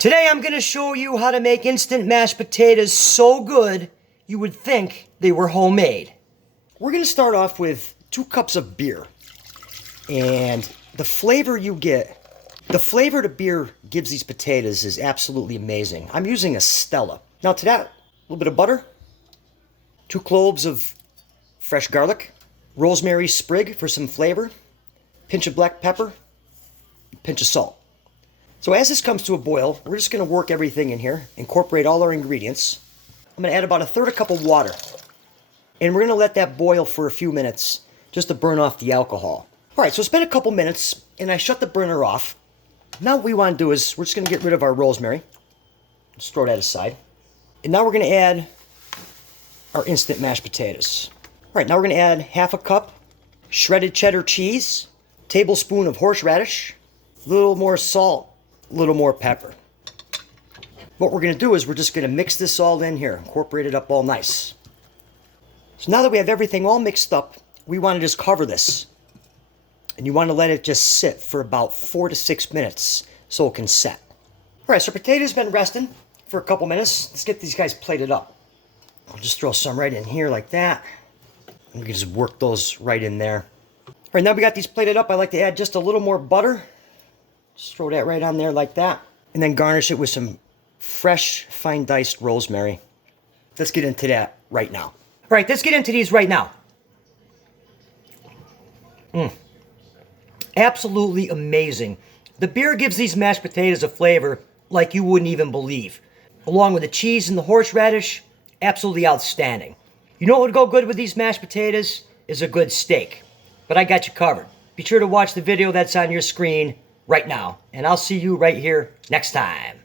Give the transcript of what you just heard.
Today I'm going to show you how to make instant mashed potatoes so good you would think they were homemade. We're going to start off with 2 cups of beer. And the flavor the beer gives these potatoes is absolutely amazing. I'm using a Stella. Now to that, a little bit of butter, 2 cloves of fresh garlic, rosemary sprig for some flavor, pinch of black pepper, pinch of salt. So as this comes to a boil, we're just going to work everything in here, incorporate all our ingredients. I'm going to add about 1/3 cup of water. And we're going to let that boil for a few minutes just to burn off the alcohol. All right, so it's been a couple minutes, and I shut the burner off. Now what we want to do is we're just going to get rid of our rosemary. Just throw that aside. And now we're going to add our instant mashed potatoes. All right, now we're going to add 1/2 cup shredded cheddar cheese, tablespoon of horseradish, a little more salt, a little more pepper. What we're going to do is we're just going to mix this all in here, incorporate it up all nice. So now that we have everything all mixed up, we want to just cover this. And you want to let it just sit for about 4 to 6 minutes so it can set. All right, so potatoes been resting for a couple minutes. Let's get these guys plated up. I'll just throw some right in here like that. And we can just work those right in there. All right, now we got these plated up. I like to add just a little more butter. Just throw that right on there like that. And then garnish it with some fresh, fine diced rosemary. Let's get into that right now. All right, let's get into these right now. Absolutely amazing. The beer gives these mashed potatoes a flavor like you wouldn't even believe. Along with the cheese and the horseradish, absolutely outstanding. You know what would go good with these mashed potatoes? Is a good steak. But I got you covered. Be sure to watch the video that's on your screen right now. And I'll see you right here next time.